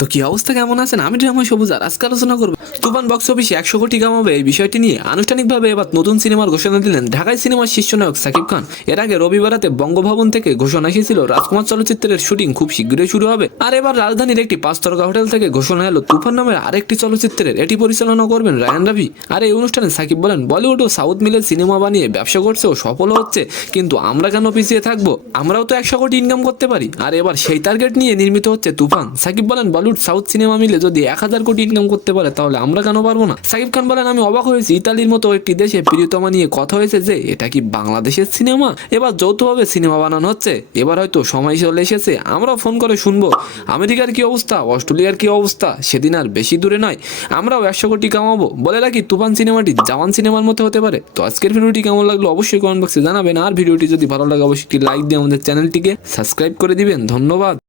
তো কি অবস্থা? কেমন আছেন? আমি ড্রামা সবুজ আর আজকে আলোচনা করব। তুফান বক্স অফিসে একশো কোটি কামাবে এই বিষয়টি নিয়ে। আনুষ্ঠানিকভাবে এবার নতুন সিনেমার ঘোষণা দিলেন ঢাকায় সিনেমার শীর্ষ নায়ক সাকিব খান। এর আগে রবিবারাতে বঙ্গভবন থেকে ঘোষণা এসেছিল, রাজকুমার চলচ্চিত্রের শুটিং খুব শীঘ্রই শুরু হবে। আর এবার রাজধানীর একটি পাঁচ তারকা হোটেল থেকে ঘোষণা এলো, তুফান নামের আরেকটি চলচ্চিত্রের। এটি পরিচালনা করবেন রায়ান রাভি। আর এই অনুষ্ঠানে সাকিব বলেন, বলিউড ও সাউথ মিলে সিনেমা বানিয়ে ব্যবসা করছে ও সফল হচ্ছে। কিন্তু আমরা কেন পিছিয়ে থাকব? আমরাও তো একশো কোটি ইনকাম করতে পারি। আর এবার সেই টার্গেট নিয়ে নির্মিত হচ্ছে তুফান। সাকিব বলেন, বলিউড সাউথ সিনেমা মিলে যদি এক হাজার কোটি ইনকাম করতে পারে, তাহলে আমরা কেন পারব না? সাকিব খান বলেন, আমি অবাক হয়েছি। ইতালির মতো একটি দেশে প্রিয়তমা নিয়ে কথা হয়েছে যে, এটা কি বাংলাদেশের সিনেমা? এবার যৌথভাবে সিনেমা বানানো হচ্ছে। এবার হয়তো সময় চলে এসেছে আমরাও ফোন করে শুনব। আমেরিকার কি অবস্থা? অস্ট্রেলিয়ার কি অবস্থা? সেদিন আর বেশি দূরে নয়। আমরাও একশো কোটি কামাবো। বলে রাখি, তুফান সিনেমাটি জাওয়ান সিনেমার মতো হতে পারে। তো আজকের ভিডিওটি কেমন লাগল অবশ্যই কমেন্ট বক্সে জানাবেন। আর ভিডিওটি যদি ভালো লাগে, অবশ্যই একটি লাইক দিয়ে আমাদের চ্যানেলটিকে সাবস্ক্রাইব করে দিবেন। ধন্যবাদ।